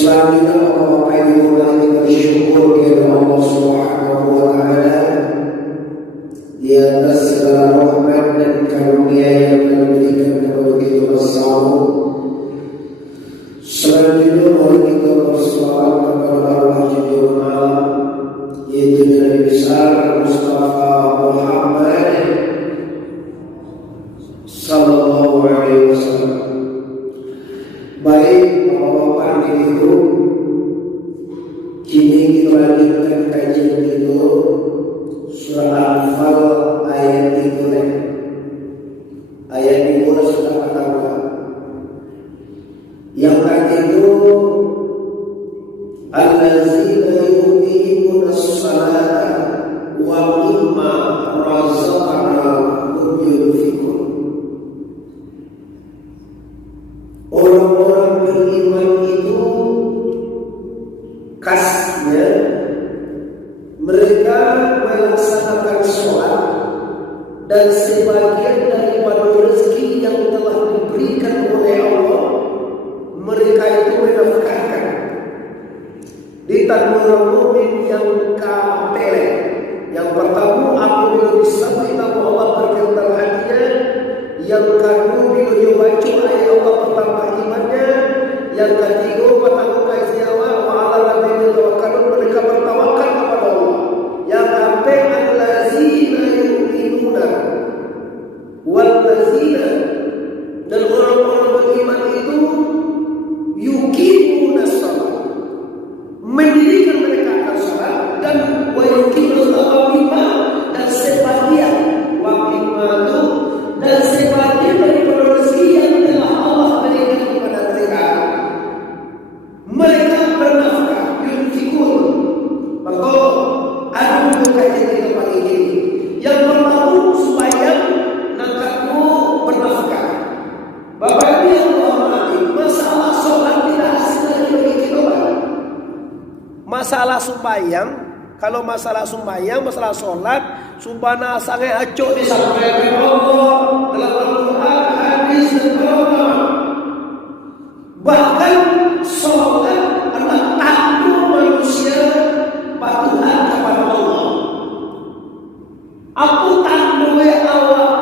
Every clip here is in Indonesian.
Selanjutnya Bapak Ibu lagi bersyukur kepada Allah Subhanahu wa Ta'ala di atas segala rahmat dan karunia yang telah diberikan kepada kita bersama. Selanjutnya mari kita berselawat kepada Allah Jalla, yaitu Nabi besar Mustafa Muhammad sallallahu alaihi wasallam. Baik Bapak Ibu, kini kita lanjutkan kajian kita surah Al-Anfal ayat 3. Ayat 3 sudah pertama. Yang tadi itu allazina yuqimuna as-salata wa mimma razaqnahum yunfiqun. Orang-orang beriman itu khasnya mereka melaksanakan sholat dan sebagian daripada rezeki yang telah diberikan oleh Allah mereka itu menafkahkan. Di orang mukmin yang kapele, yang pertama apabila disampaikan Allah berkental hatinya, yang kedua bila dia baca ayat Allah pertama imannya, yang ketiga pertama kaisyawa wa ala rabbihim tawakkalun, mereka bertawakal kepada Allah. Yang keempat allazina yu'minuna wallazina, dan orang-orang beriman itu yuqimuna shalah, mendirikan mereka akan salat, dan wa yuqimuna shalah dan sebagian wa qimatu dan sebagian daripada rezeki yang telah Allah berikan kepada mereka, mereka bernafkah yunfikun. Maka ada kajian kita pagi ini. Yang pertama sembahyang, nakatmu bernafkah. Bapak Ibu yang dihormati, masalah sholat tidak asing lagi bagi kita. Masalah sembahyang, kalau masalah sembahyang, masalah sholat, sumpana sange acok disampaikan Allah dalam Al-Quran, hadis dan Quran. Bahkan sholat adalah tanda manusia patuhan kepada Allah. Aku tanda awak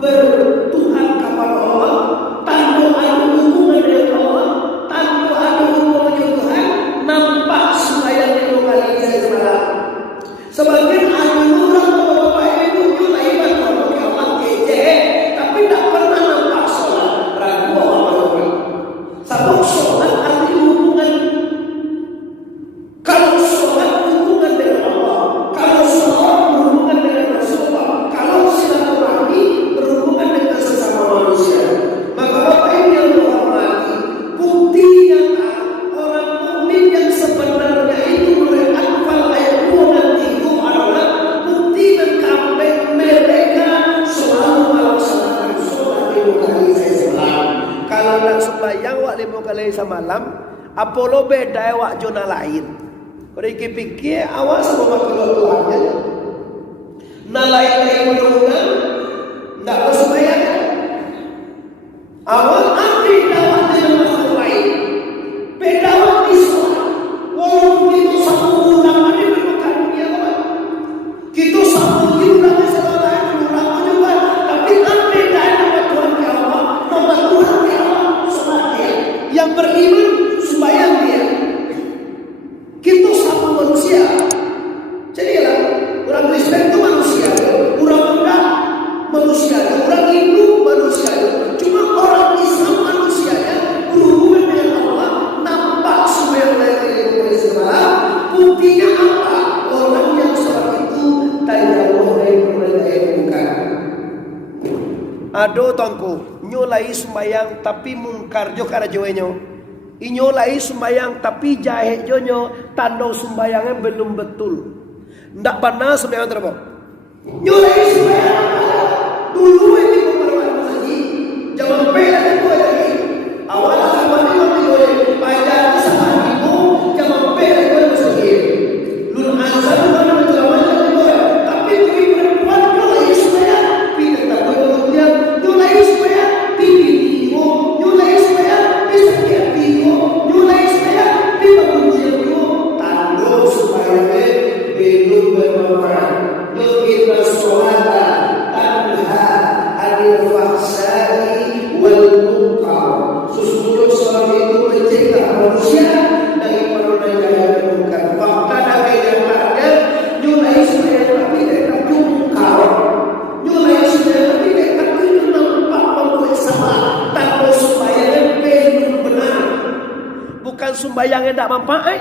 bertuhan kepada Allah, tanda ada hubungan dengan Allah, tanda ada hubungan dengan Tuhan, nampak sembahyang itu kali ini semalam. Sebagian ada orang Bapak Ibu juga ibadah kepada Allah kece, tapi tak pernah nampak sholat. Ragu Allah. Sabuk sholat arti hubungan. Kalau sholat hubungan dengan Allah, kalau sholat berhubungan dengan Rasulullah, kalau silaturahmi berhubungan dengan sesama manusia. Maka Bapak Ibu yang dihormati, bukti nyata orang mukmin yang sebenarnya itu Al-Anfal ayat 2 dan 3 adalah bukti dan kampek mereka selalu melaksanakan sholat 5 kali semalam. Kalau nak sembahyang wak 5 kali semalam, apa lo beda wak zona lain? Kalau pikir awak sama makhluk Tuhannya, nah lain-lain undang-undang tak bersembahyang. Awak ambil dakwah dengan makhluk lain, beda wak di sholat. Walaupun itu satu undangan ini bukan dunia kawan. Kita satu undangan salah undangan juga, tapi ambil dakwah Tuhan ke Allah, nomor Tuhan ke Allah, sholat dia. Yang beriman sembahyang dia. Kita sama manusia. Jadilah orang Kristen itu manusia, orang Buddha manusia, orang Hindu manusia. Cuma orang Islam manusianya berhubungan dengan Allah, nampak sembahyang lain semalam. Buktinya apa? Orang yang sholat itu tidak boleh bukan. Aduh tongku, nyolai sembahyang tapi mungkar jo kada jowenyo. Inyolai sembahyang tapi jahe jonyo, tanda sembahyangnya belum betul. Ndak pernah sembahyang terbaik. Nyolai sembahyang dulu ini pemerintah lagi, jangan bela itu lagi. Awal sama dia boleh bayar sama ibu, jangan bela itu lagi. Lun azan mana betul mana boleh, tapi bagi perempuan nyolai sembahyang, tidak tak boleh dia nyolai sembahyang, tinggi nyolai sembahyang, bisa dia nyolai sembahyang. bukan sembahyang yang tidak manfaat.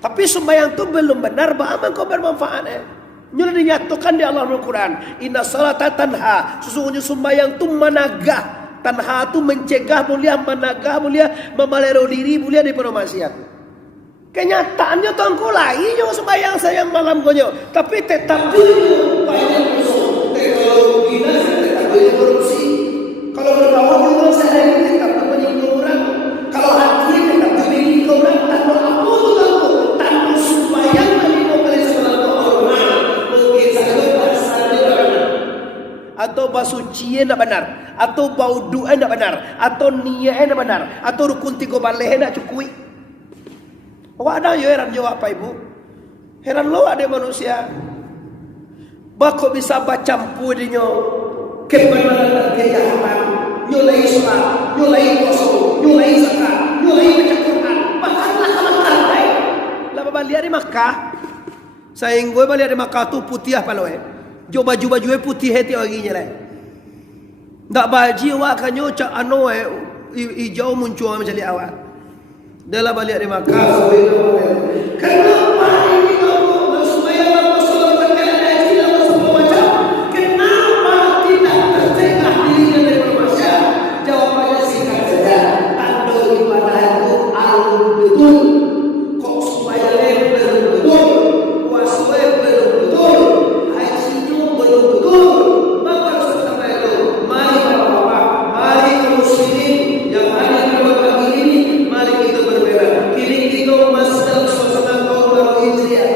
Tapi sembahyang itu belum benar, bagaimana kau bermanfaat? Nyuruh dinyatakan di Allah Al-Quran, inna salata tanha, sesungguhnya sembahyang itu menagah. Tanha itu mencegah mulia, menagah mulia, memelihara diri mulia daripada maksiat. Kenyataannya tuanku lain yang sembahyang saya malam konyo, tapi tetap banyak musuh. Kalau gila tetap banyak korupsi. Kalau berlawan juga saya tetap menyinggung orang. Kalau hati tetap menyinggung orang. Tanpa apa tu tahu, tanpa sembahyang lima kali semalam orang. Mungkin saya bahasanya benar, atau basuci nak benar, atau bau doa nak benar, atau niat nak benar, atau rukun 3 baleh nak cukup. Awak ada ya heran jawab apa ibu? Heran lo ada manusia. Bako bisa bacampur dinyo kebenaran dan kejahatan. Nyulai sholat, nyulai puasa, nyulai zakat, nyulai baca Quran. Bahkanlah kalangan lain. Lama balik di Makkah. Sayang gue balik di Makkah tu putih apa lo jo baju putih hati orinya lah. Tak baju awak kanyo cak ano hijau muncul macam ni awak. Dalam balik di Makkah. Kenapa ini kamu supaya Allah SWT haji dalam semua macam? Kenapa tidak tercegah dirinya dari bermaksiat? Jawabannya singkat saja. Tanda ibadah itu alun betul. Kok supaya belum betul? Puasa belum betul? Haji itu belum betul? Maka setelah itu, mari bapak-bapak, mari muslimin yang ada di tempat ini, mari kita berbeda. Kini kita masih dalam suasana tahun baru Hijriah.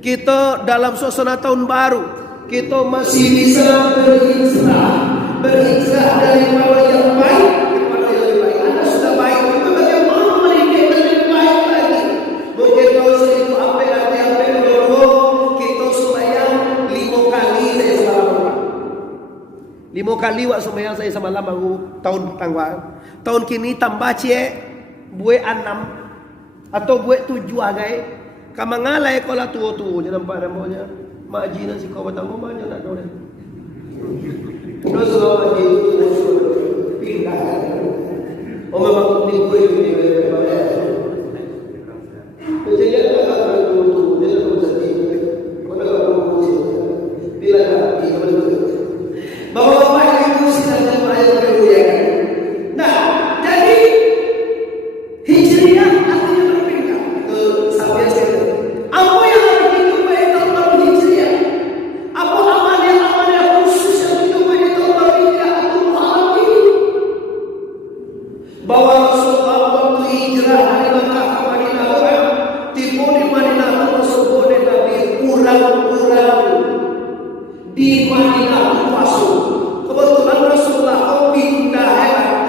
Kita dalam suasana tahun baru. Kita masih bisa berhijrah dari bawah yang baik kepada yang lebih baik. Anda sudah baik, tapi bagaimana meningkatkan lebih baik lagi? Mungkin tahun 1000 apa dulu kita sembahyang 5 kali saya semalam. 5 kali wak sembahyang saya semalam baru tahun pertama. Tahun kini tambah cek buat 6 atau buat 7 agai. Kamangalai kola tua-tua je nampak namanya. Mak Haji nasi kau batang rumahnya nak kau ni. Terus kalau Haji pindah. Oh memang ni gue ini berbalik. Kejadian tak tua-tua dia tak bisa di. Kau nak kau mesti bila di mana bahawa bapak ibu sedang berada di. Nah, jadi Hijriah artinya berpindah ke sampai sekarang. Apa yang harus dicoba di tahun baru Hijriah? Apa amalan khusus yang dicoba di tahun baru Hijriah atau hal ini? Bahwa Rasulullah waktu hijrah dari Makkah ke Madinah, tiba di Madinah tersebut Nabi kurang-kurang di Madinah masuk. Kebetulan Rasulullah pindah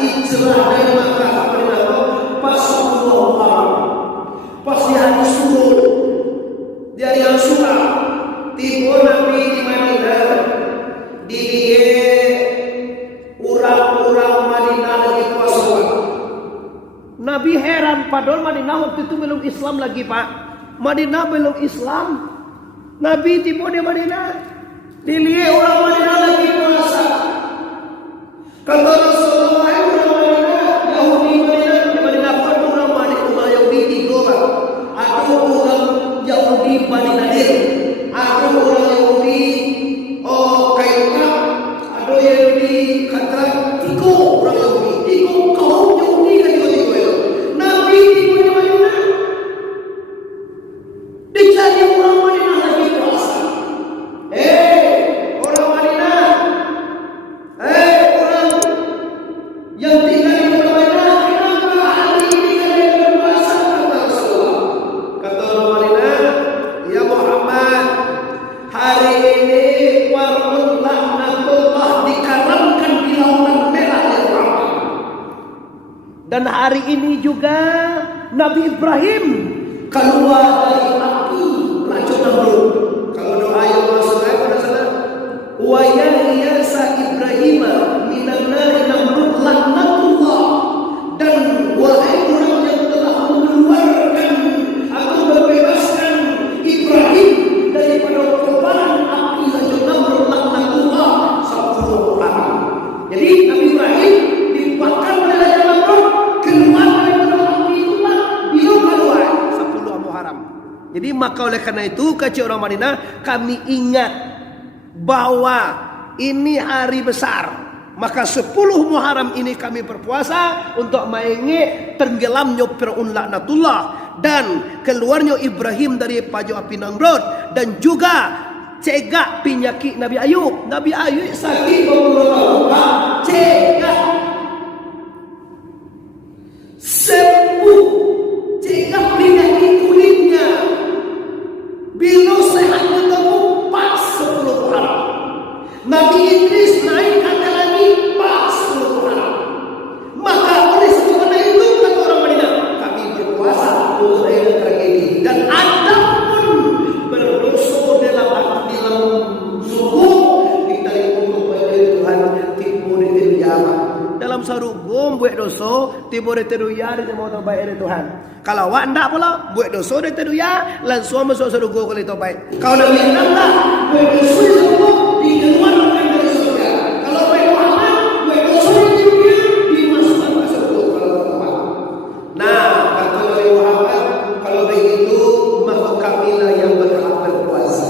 hijrah dari Makkah ke Madinah pas Allah pas di hari subuh dari yang suka tiba Nabi di Madinah dilihat orang-orang Madinah lagi puasa. Nabi heran padahal Madinah waktu itu belum Islam lagi pak. Madinah belum Islam. Nabi tiba di Madinah dilihat orang Madinah lagi puasa. Kata Rasulullah orang Madinah Yahudi Madinah di Madinah ada orang Yahudi 3 orang. Ada orang Yahudi Madinah ada orang Yahudi Kailua, ada Yahudi kata 3 orang Yahudi. 3 kaum Yahudi kan 3 itu. Nabi tiba di Madinah dicari orang Madinah lagi puasa. Orang Madinah, orang yang tinggal di Madinah, kenapa hari ini kalian berpuasa? Kata Rasulullah. Kata orang Madinah, ya Muhammad, hari ini warmun laknatullah dikaramkan di lautan merah yang ramai. Dan hari ini juga Nabi Ibrahim keluar dari api racun Namrud. Kalau doa yang masuk pada sana, wa yasa Ibrahim minan nari Namrud laknatullah, dan wahai orang yang telah mengeluarkan atau membebaskan Ibrahim daripada kobaran api racun Namrud laknatullah 10 orang. Jadi Nabi Ibrahim dibakar oleh racun Namrud keluar daripada Jadi maka oleh karena itu kecil orang Madinah, kami ingat bahwa ini hari besar. Maka 10 Muharram ini kami berpuasa untuk mengingat tenggelamnya Fir'aun laknatullah dan keluarnya Ibrahim dari pajak api Namrud, dan juga cegah penyakit Nabi Ayub. Nabi Ayub sakit beberapa cegah sembuh, cegah penyakit kulitnya. Bila sehatnya kamu pas 10 Muharram. Nabi Idris naik kata lagi pas 10 Muharram. Maka oleh sebab itu kata orang Madinah, kami berpuasa untuk tragedi. Dan ada pun berdosa dalam subuh kita untuk Tuhan timur itu jamaah. Dalam sarugum buat dosa timur itu ya di mau baik dari Tuhan. Kalau awak ndak pula buat dosa itu ya langsung masuk sarugum kalau itu baik. Kalau nak ndak buat dosa itu dikeluarkan dari surga. Kalau baik Muhammad buat dosa itu dimasukkan ke surga kalau Muhammad. Nah, kata Nabi Muhammad, kalau begitu maka kamilah yang berhak berpuasa.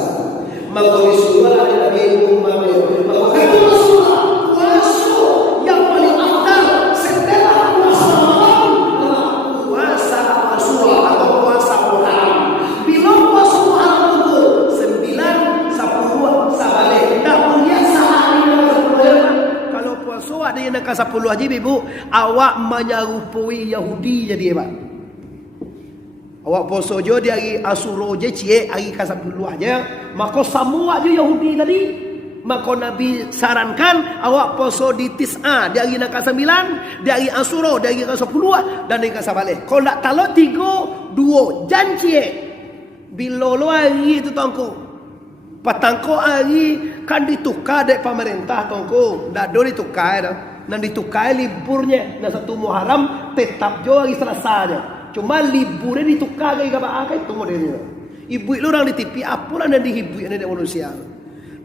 Maka disuruhlah Nabi Muhammad. Maka kata Rasulullah, puasa yang paling afdal setelah puasa Ramadan adalah puasa Asyura atau puasa Muharram. Bila puasa Muharram itu 9, 10 sabale. Tak punya sehari kalau puasa ada yang nak 10 haji ibu, awak menyerupui Yahudi jadi Pak. Awak puasa je di hari Asyura je cie hari ke-10 aja, maka semua je Yahudi tadi. Maka Nabi sarankan awak puasa di Tis'a di hari ke-9, di hari Asyura di hari ke-10 dan di hari ke-11. Kalau tak talak 3, 2 janji. Bila lo hari itu tongko. Patangko hari kan ditukar dari pemerintah tongko. Dak do ditukar dah. Nan ditukar liburnya. Nah 1 Muharram tetap jo hari Selasa aja. Cuma liburnya ditukar ke apa itu modelnya. Ibu itu orang di TV apalah nan dihibui dari manusia.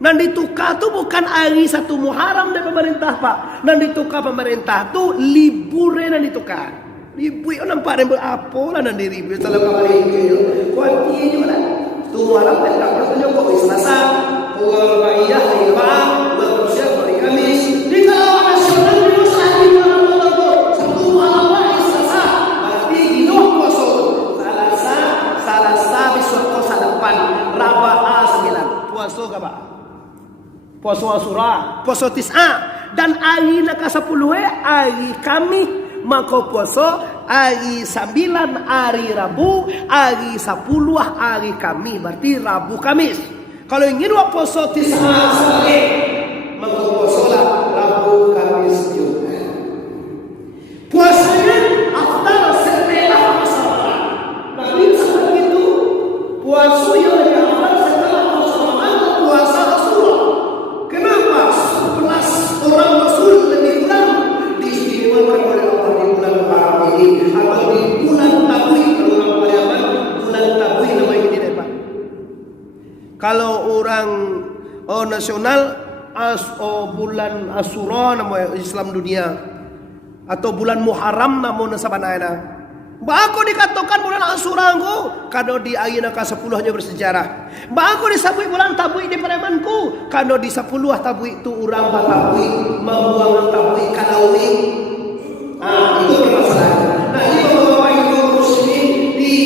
Nan ditukar tu bukan hari 1 Muharram dari pemerintah Pak. Nan ditukar pemerintah tu liburnya nan ditukar. Ibu itu nampak dan berapalah nan diribu salah kali itu. Kuantinya mana? Tu Muharram tetap bertanya kok Selasa. Kalau bayar hari Jumat, manusia hari Kamis. Di kalau nasional itu hari Jumat tu 1 Muharram hari Selasa. Berarti hidup puasa. Selasa besok puasa depan. Raba'a 9. Puasa ke Pak? Puasa Asyura, puasa Tis'a, dan hari ke-10 hari kami maka puasa hari 9 hari Rabu, hari 10 hari kami, berarti Rabu Kamis. Kalau ingin puasa Tis'a sekali maka puasalah Rabu Kamis juga. Puasanya afdal setelah puasa Ramadan. Nabi sebab itu puasa yang lebih afdal setelah puasa Ramadan puasa Asyura. Kenapa? 11 orang Rasul lebih kurang diistimewakan oleh Allah di bulan Muharram ini atau di bulan Tabwid. Kalau orang Pariaman bulan Tabwid namanya ini Pak. Kalau orang nasional bulan Asyura nama Islam dunia atau bulan Muharram nama sabanana. Baku dikatakan bulan Asyura ku kado di ayat ke-10 nya bersejarah. Baku disebut bulan Tabwid di Paremanku kado di 10 Tabwid itu urang Tabwid membuang Tabwid kalawi. Itu permasalahan. Nah, ini Bapak Ibu muslimin di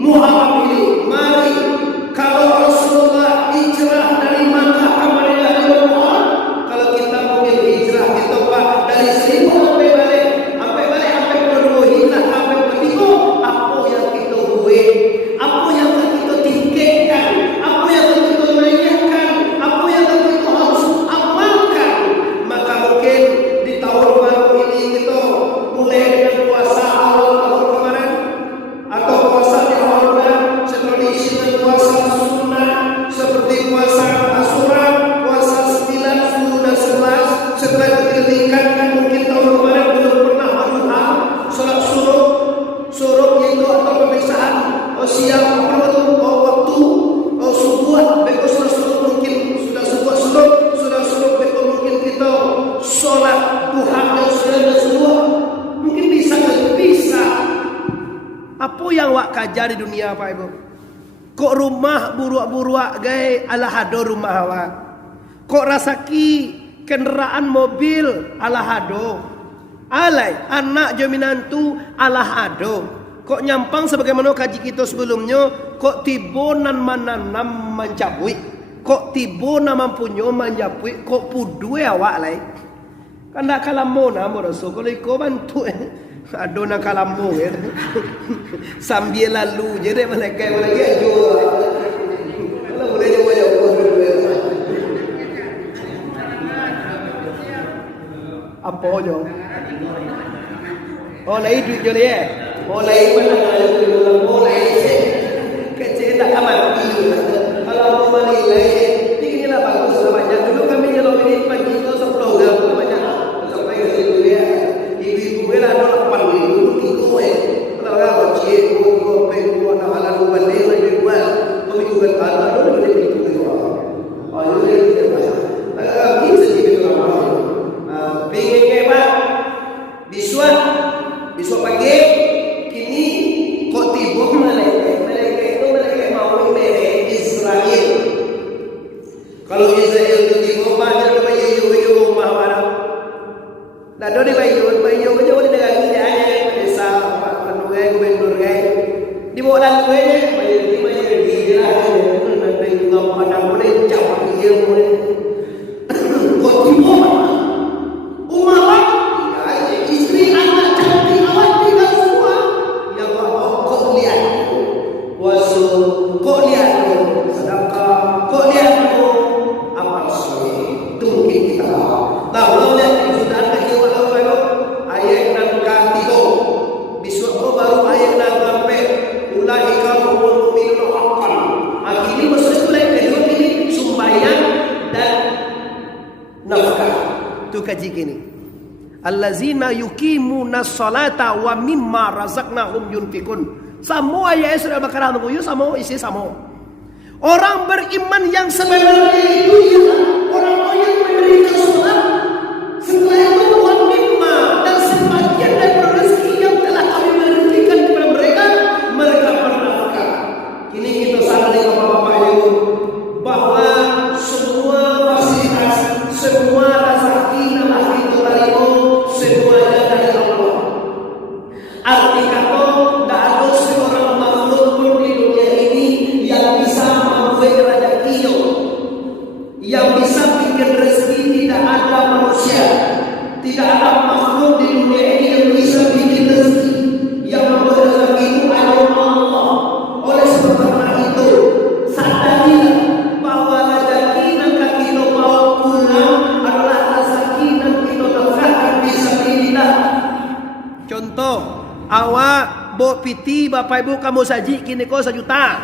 Muharram ini mari kalau Rasulullah hijrah dari Makkah ke Madinah di Muharram, kalau kita mungkin hijrah kita Pak dari 1000 sampai balik sampai kedua hijrah sampai ketiga, apa yang kita buat, apa yang kita tingkatkan, apa yang kita menyiapkan, apa yang kita harus amalkan, maka mungkin di tahun baru ini kita mulai dengan puasa awal tahun kemarin atau puasa di awal bulan tradisional puasa sunnah seperti puasa Asyura, puasa 9, 10 dan 11. Setelah kita tingkatkan mungkin tahun kemarin belum pernah berdoa salat suruh yaitu atau pemeriksaan siang waktu subuh bekos suruh mungkin sudah subuh bekos mungkin kita salat duha dan subuh mungkin bisa. Apa yang wak kajar di dunia Pak Ibu? Kok rumah buruak-buruak gay ala hado rumah awak. Kok rasaki kendaraan mobil ala hado. Alai anak jaminantu ala hado. Kok nyampang sebagaimana kaji kita sebelumnya. Kok tibo nan mananam mencabui. Kok tibo na mampunyo menjapui. Kok pudue awak lai. Kan nak kalamo na mo raso. Kalau iko bantu ado na kalamo sambil lalu jadi mereka lagi ajo. Kalau boleh jauh apa jo? Oh lai duit jo le. Oh lai mana ada oh lai kecil tak amat. Kalau mau balik lai tinggilah bagus banyak. Dulu kami jalan ini pagi itu 10 gram banyak. Sampai ke situ ya. Ibu-ibu lah nak panggil itu kalau orang cik gua pengen nak halan balik lagi jual. Kami jual halan tu boleh itu jual. Oh ini dia pasal. Kita jadi orang. Pengen ke pak? Biswa pagi kini kok tiba malaikat itu malaikat mau dari Israel. Kalau Israel itu tiba banyak bayu rumah mana? Dah doi bayu aja boleh dengan dia desa penunggai gubernur gay. Di bawah lalu bayu di lah nanti juga pada boleh campur dia boleh. Kok tiba Umar istri anak cantik awak tinggal semua. Ya Allah, kok lihat wasu, kok lihat sedekah, kok lihat amal soleh. Tunggu kita. Tahu lihat sudah lagi walau ayat nan katigo. Besok ko baru ayat nan sampai ulai kaum mukminun haqqan. Akhirnya masuk mulai kedua ini sembahyang dan nafkah. Tu kaji kini. Allazina yuqimuna sholata wa mimma razaqnahum yunfikun. Semua ayat surah Al-Baqarah itu sama isi sama. Orang beriman yang sebenarnya itu ialah orang yang memberikan salat. Setelah itu wa mimma dan sebagian dari rezeki yang telah kami berikan kepada mereka, mereka bernafkah. Kini kita sadari Bapak-bapak Ibu bahwa semua fasilitas, semua rezeki yang kita terima semuanya dari Allah. Arti kata tidak ada seorang makhluk pun di dunia ini yang bisa membuat rezekinya, yang bisa bikin rezeki. Tidak ada manusia, tidak ada makhluk di dunia ini yang bisa bikin rezeki. Yang membuat rezeki itu adalah Allah. Oleh sebab itu sadarilah bahwa rezeki yang kita mau pulang adalah rezeki yang kita dapatkan di sabilillah. Contoh, awak bawa piti bapak ibu kamu saji kini kau 1 juta.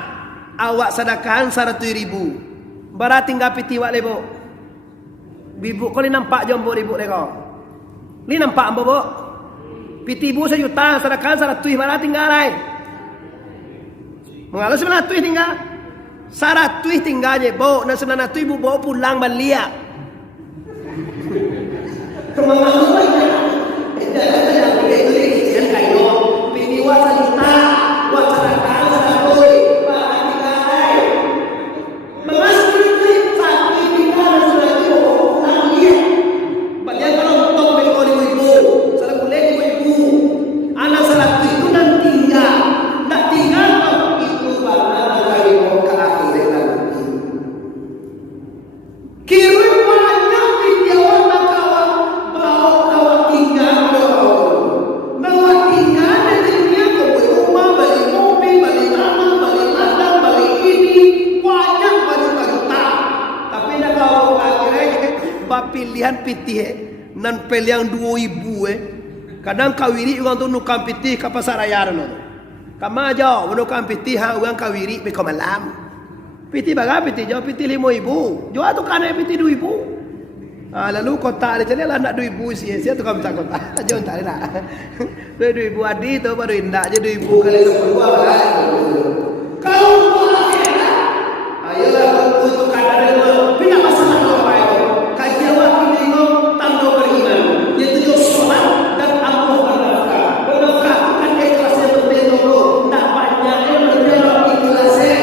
Awak sedekahan 100.000. Barat tinggal piti wak lebo. Bibu kau ni nampak jom 4.000 leko. Ni nampak ambo bo. Piti ibu 1 juta sedekahan 100 barat tinggal lai. Mengalu 900 tinggal. 100 tinggalnya bo. Dan 900 ibu bawa pulang balik. Mengalu pilihan pitih nan peliang 2.000 kadang kawiri orang tu nukam pitih ke pasar raya no. Kama aja nukam pitih ha orang kawiri be malam. Pitih baga pitih jauh pitih 5.000. Jual tu kan pitih 2.000. Lalu kota ada celah nak 2.000 sia tu kami tak kota. Jauh tak ada. 2.000 adi tu baru indah je 2.000 kali 10 lah. Kalau ayolah untuk kadang pindah masalah apa itu. Kajian ini tanda beriman. Yaitu sholat dan Allah bernafkah. Bernafkah kan ikhlas yang penting dulu. Tak banyak yang berjalan ikhlasnya.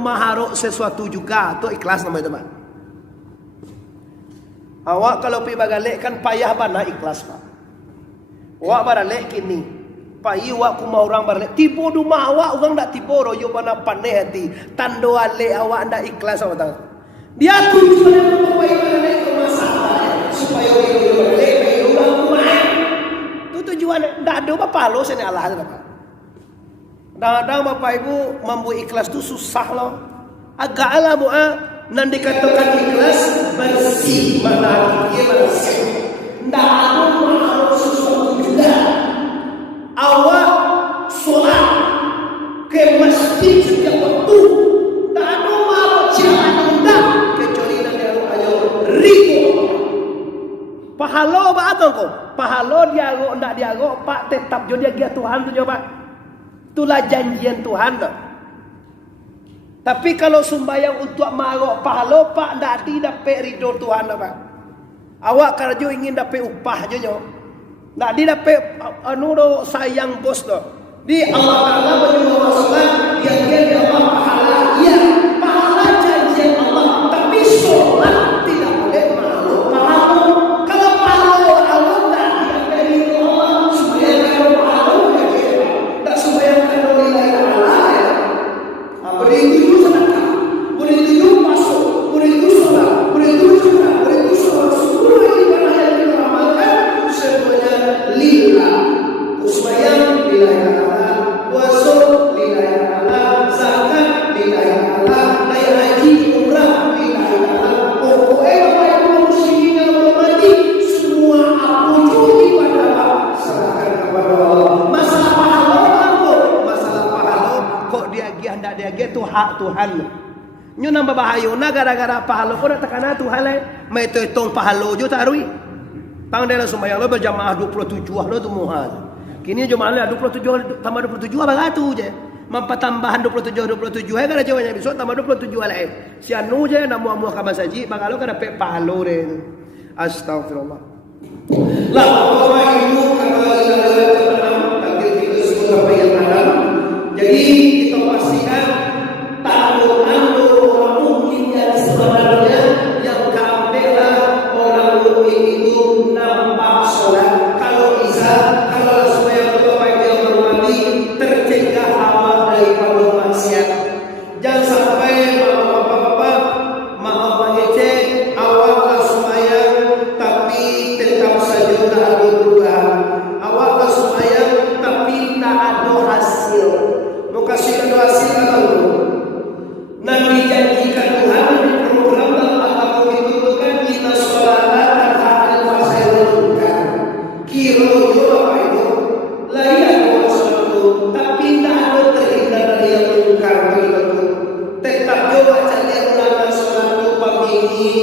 maharok sesuatu juga, tu ikhlas namanya teman. Awak kalau pergi bagalik kan payah bana ikhlas pak. Awak baralik kini, payah awak kuma orang baralik. Tibo rumah awak orang tak tibo royo bana paneh hati. Tando alik awak ndak ikhlas awak tahu. Dia tujuan yang supaya baralik ke masalah supaya orang baralik payah orang rumah. Tu tujuan ndak ada apa palo sini Allah tu pak. Kadang-kadang bapak ibu membuat ikhlas tu susah loh. Agak lah nan dikatakan ikhlas bersih, mana dia bersih. Ndak ada harus sesuatu juga. Awak solat ke masjid setiap waktu. Ndak ada mau jalan ndak kecuali nak ayo ribu. Pahala apa kau? Pahala dia go ndak dia go pak tetap jo dia Tuhan tu jo pak. Itulah janjian Tuhan tak? Tapi kalau sembahyang untuk marok pahala pak ndak dapat ridho Tuhan apa? Awak kerja ingin dapat upah je nyo. Ndak dapat anu sayang bos tu. Di Allah Taala menyuruh masalah dia Allah pahala. Ya, pahala janjian Allah. Tapi solat tidak boleh marok pahala. Kalau pahala Allah ndak dapat ridho Allah supaya kalau pahala ndak sembahyang kalau lillahi ta'ala ya. Boleh itu sedekah, boleh itu masuk, boleh itu sholat, boleh itu juga, boleh itu sholat. Semua ibadah yang kita amalkan semuanya lillah. Sembahyang lillahi ta'ala, puasa lillahi ta'ala, zakat lillahi ta'ala, naik haji umrah lillahi ta'ala. Pokoknya apa yang muslimin yang mati semua aku judi pada Allah, serahkan kepada Allah. Masalah pahala apa? Masalah pahala kok dia hendak dia tu hak Tuhan. Nyo nambah bahaya na gara-gara pahala kau nak tekan Tuhan le. Mai tu tong pahala jo tak rui. Tang dalam sembahyang lo berjamaah 27 lo tu muhal. Kini jemaah 27 tambah 27 bagaimana je. Mampa tambahan 27 gara jawanya besok tambah 27 lain. Si anu je nak muah ka masaji bagalo ka dapat pahala re. Astagfirullah. La wa ibu kalau takdir kita semua apa yang haram. Jadi kita pastikan tahu orang mukmin yang sebenarnya yang kamera orang mukmin itu nampak sholat. Kalau bisa, kalau supaya bapak dia hormati tercegah awak daripada maksiat. Jangan sampai bapak-bapak maaf mengecek awak sembahyang tapi tetap saja tak ada perubahan. Awak sembahyang tapi tak ada hasil. Mau kasih hasil atau nanti janjikan Tuhan di program dalam itu kan kita sholat dan hadal fasa bukan kira apa itu layak sesuatu tapi tak ada terhindar dari yang bukan itu tetap juga cari ulangan sholat pagi ini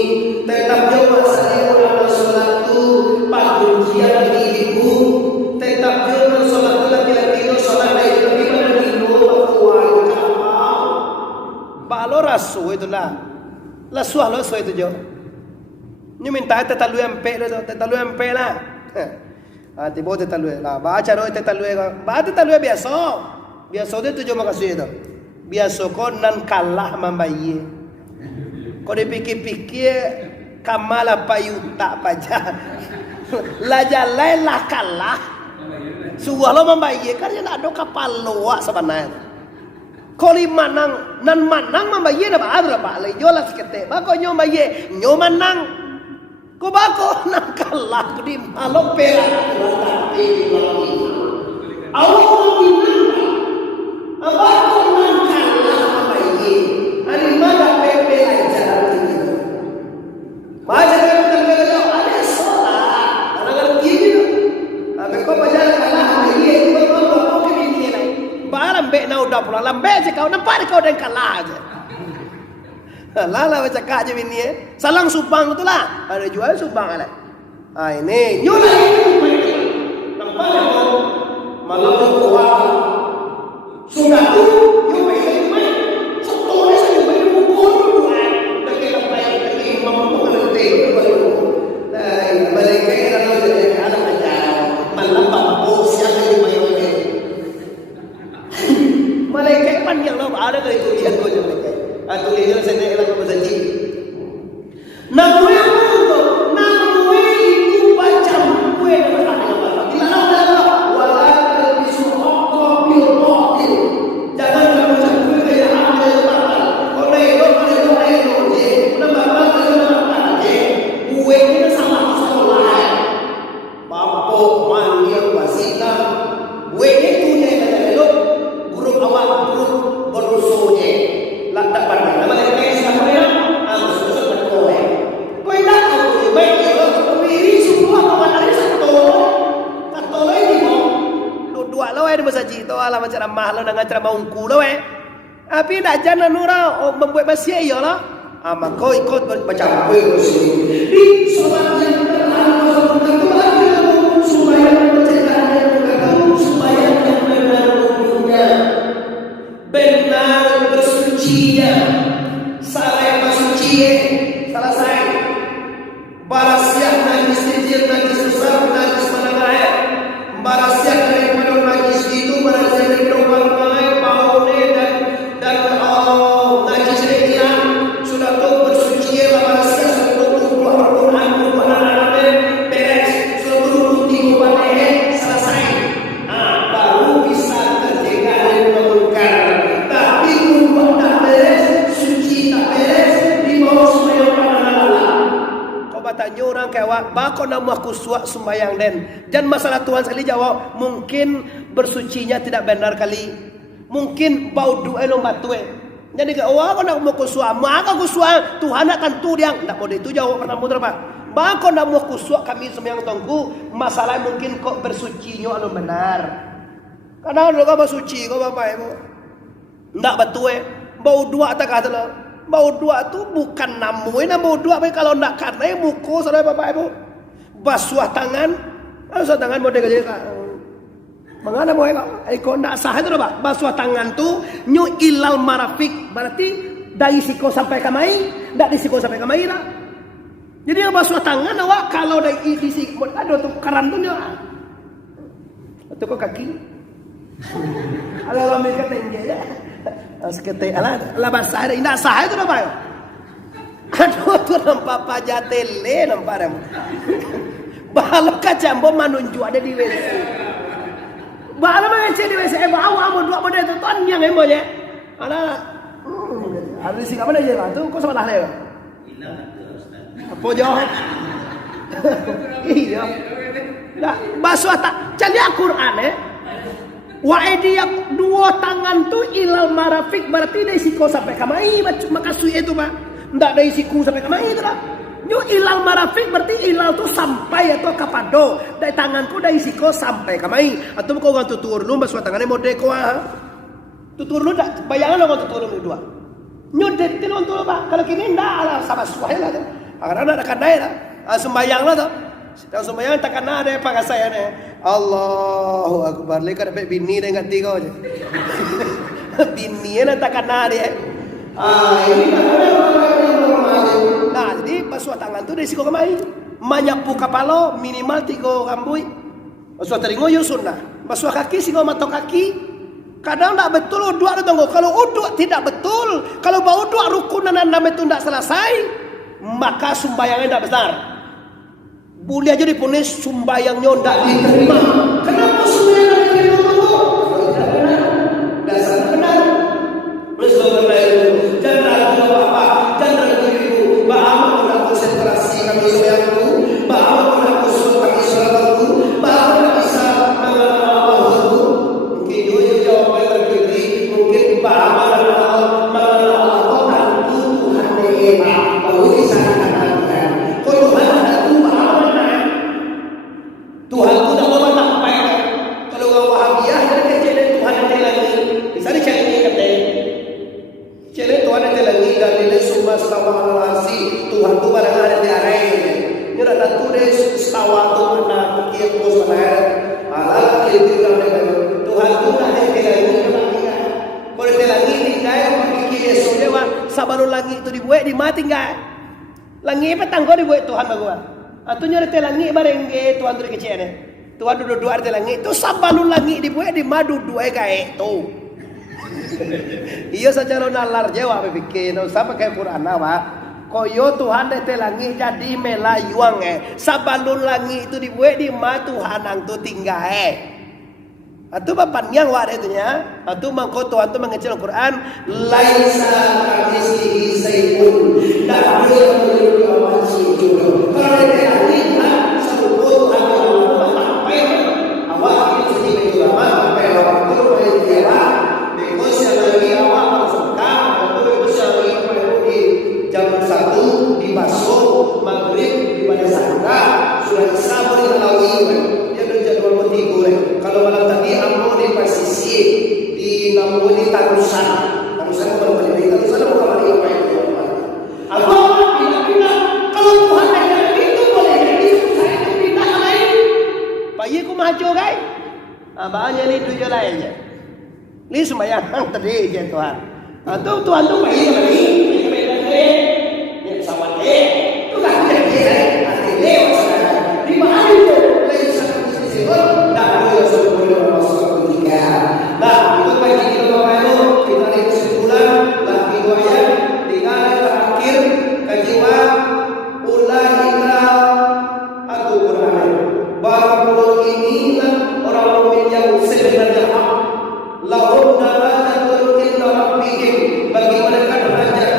tetap juga cari ulangan sholat pagi ujian ibu tetap juga sholat laki-laki sholat lain lebih pada minggu waktu Balo rasu itu lah. La suah lo so itu jo. Nyu minta tetalu empe le to, tetalu empe lah. Ah tibo tetalu lah. Baca ro tetalu ko. Ba tetalu biasa. Biasa itu jo makasih itu. Biasa ko nan kalah mambaye. Ko dipikir-pikir kamala payuta paja. La jalai la kalah. Suah lo mambaye kan ya nak do kapal loa sebenarnya. Koli manang nan manang mambaye na ba adra ba le yo la sikete ba ko nyo maye nyo manang ko ba ko nang kalah di malo pera au minang aba ko nang kalah mambaye ani mada pepe aja ini baca kan kita ada sholat kalau gini abe ko baca kalah mambaye ko ko ke ini lai lambe na udah pulang lambe je kau nampak kau dan kalah aja. Lala baca kak je bini salang subang tu lah ada jual subang ada. Ah ini nyula ini nampak kau malam kuat sudah tu nyume nyume sekolah saja beri pukul bagi apa yang bagi mengerti baru. Balik ke dalam jadi ada aja malam bos yang nyume malaikat pan yang lo ada dari tulisan tu je malaikat. tulisan sa ilang masaji. Namwe itu macam kue dengan apa? Dilarang wala talbisu haqqa bil batil. Jangan kamu campur kayak ada batal. Kalau itu je, nama je. Kue ini salah. Bampo manggil wasita. Kue itu je kalau guru awak guru bonusu je. Lak tak pandai. Nama dia siapa ya? Susah berkoe. Kowe tak tahu baik ya. Pemiri semua pengadari satu. Satu lagi mo. Dua lo di masaji to ala macam ramah lo dengan ceramah ungku lo Tapi dak jangan nura membuat masih ya lo. Maka ikut baca kue sini. Di solat yang terlalu supaya mencegahnya supaya yang benar umumnya benar bersucinya sarai bersuci selesai barasiak najis kecil najis besar najis menengah barasiak daripada najis itu barasiak dari warna paune dan najis ringan sudah tahu bersuci barasiak sudah keluar Quran beres sudah berhenti kepada selesai baru bisa terjaga dari mengungkar. Tapi rumah tak beres, suci tak beres, dibawa sembahyang pada Allah. Kau bertanya orang kayak bako nama kusuk sembahyang den. Dan masalah Tuhan sekali jawab, mungkin bersucinya tidak benar kali. Mungkin bau doa lo batue. Jadi kalau aku nak mau kusuk, maka kusuk Tuhan akan tu dia. Tak boleh itu jawab pernah muter pak. Bako nak mau kusuk kami sembahyang tongku, masalah mungkin kok bersucinya anu benar. Karena lo kau bersuci kau bapak ibu. Ndak betul bau dua tak kata lo. Bau dua tu bukan namu ini bau dua kalau ndak karena muku saudara bapak ibu. Basuh tangan mau degil kan. Mengana mau kau ndak sah itu pak. Basuh tangan tu nyu ilal marafik berarti dari siko sampai kamai, ndak di siko sampai kamai lah. Jadi yang basuh tangan awak kalau dari siko ada tu karan tu nyu. Itu kok kaki. Ala mereka tinggi ya. Sekete ala basah indah sah itu apa ya? Aduh tu nampak pajatele nampak ram. Balok kacambo manunju ada di WC. Balok mengece di WC bawa amo dua model tu ton yang emo je. Ala ada sing apa je lah tu kau salah le. Apa jawab? Iya. Dah basuh tak cari Al-Quran wa aidiyak dua tangan tu ilal marafik berarti dari siku sampai kamai maka sui itu pak ndak dari siku sampai kamai itu lah nyu ilal marafik berarti ilal tu sampai atau kapado dari tanganku dari siku sampai kamai atau kau orang tutur lu basuh tangannya mode kau tutur lu dak bayangan orang tutur lu dua nyu detil untuk pak kalau kini ndak ala sama suai lah karena ada kandai lah sembayang lah tu. Sedang sembahyang takkan ada pakai saya ni. Allahu Akbar. Leka dapat bini dengan tiga aja. Bini nak takkan ada. Ini nah jadi basuh tangan tu dari siku kemai. Menyapu kepala minimal 3 rambut. Basuh telinga yo sunnah. Basuh kaki sehingga mata kaki. Kadang tak betul uduk tu tunggu. Kalau uduk tidak betul, kalau bau uduk rukun dan enam itu tidak selesai, maka sembahyangnya tidak besar. Boleh aja dipunis sumbayangnya tidak diterima. Kenapa sembahyang tidak diterima? Tidak benar. Dasar benar. Jangan ragu apa-apa. Jangan ragu ibu. Bahwa nak konsentrasi kami sembahyangku. Bahwa nak khusyuk kami sholatku. Bahwa nak bisa mengenal mungkin juga jawaban terkini. Mungkin bahwa mengenal Allah Tuhan Allah. Baru bisa katakan. Kalau Tuhan Tuhan tu tak boleh tak apa ya. Kalau orang Wahabiyah dia kecil Tuhan nanti lagi. Bisa dicari ni kata. Kecil Tuhan nanti lagi dan nilai semua setawa alasi Tuhan tu barang ada di arai. Ni dah tentu dia setawa tu mana mungkin bos mana. Alah itu kan Tuhan tu ada di lagi. Kalau di lagi tinggal fikir esok dia sabarul lagi tu dibuat di mati enggak. Lagi petang kau dibuat Tuhan bagus. Atau nyari telangi bareng Tuhan tu kecil ni. Tuhan duduk dua telangi tu sabalun langi dibuat di madu dua gae tu. Iya secara nalar Jawa bikin, usah pakai Quran apa? Koyo Tuhan dete langit jadi melayuang sabalun langit itu dibuat di ma Tuhan ang tu tinggal Atu papan yang wadah itunya, atu mangko Tuhan tu mengecil Al-Quran, laisa kamitslihi syai'un, tak ada yang menyerupai Allah Subhanahu. Kalau dete langit serupa Tuhan Allah sampai awak itu sedih itu lama sampai awak itu berjalan. Lagi awak bersuka, itu lagi di jam 1 di Baso, maghrib di pada Sandra, sudah Isra boleh Tarawih, dia ada jadwal tidur. Kalau malam tadi ambo di Pasisi di Nambu di Tarusan baru balik Tarusan mau kembali apa itu? Allah bilang kalau Tuhan ada itu boleh jadi saya itu pindah lain. Bayi ku maju guys, abahnya ni tujuh lainnya. Ini sembahyang tadi ya Tuhan. Atau Tuhan tu bayi lagi, ya sama itu kan dia nanti lewat sana. Di mana itu? Lain sana sisi dah ada sebelum masuk tiga. Nah itu bagi kita Bapak Ibu kita ada kesimpulan lah itu ayat tinggal terakhir kajian ulaika aku Quran. Baru ini orang mukmin yang sebenarnya lahum darajatun inda rabbihim, bagi mereka derajat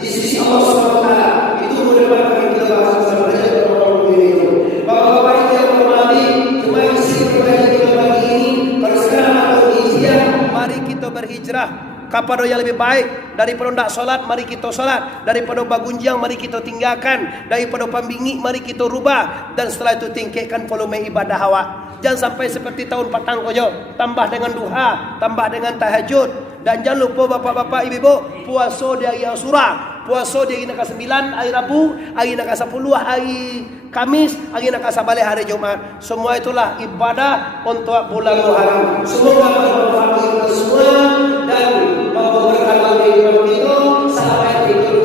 di sisi Allah Subhanahu wa taala. Itu mendapatkan kita bahasa derajat orang mukmin itu. Bapak-bapak yang hormati, cuma isi pertanyaan kita pagi ini, kalau sekarang atau ujian, mari kita berhijrah kepada yang lebih baik. Daripada tidak solat, mari kita solat. Daripada bagunjang, mari kita tinggalkan. Daripada pembingi, mari kita rubah. Dan setelah itu tingkatkan volume ibadah awak. Jangan sampai seperti tahun patang kojo, tambah dengan duha, tambah dengan tahajud. Dan jangan lupa bapak-bapak ibu-ibu, puasa di hari Asyura, puasa di hari ke-9 hari Rabu, hari ke-10 hari Kamis, hari ke-11 hari Jumat. Semua itulah ibadah untuk bulan Muharram. Semoga bermanfaat kita semua dan memberkati kita sampai tidur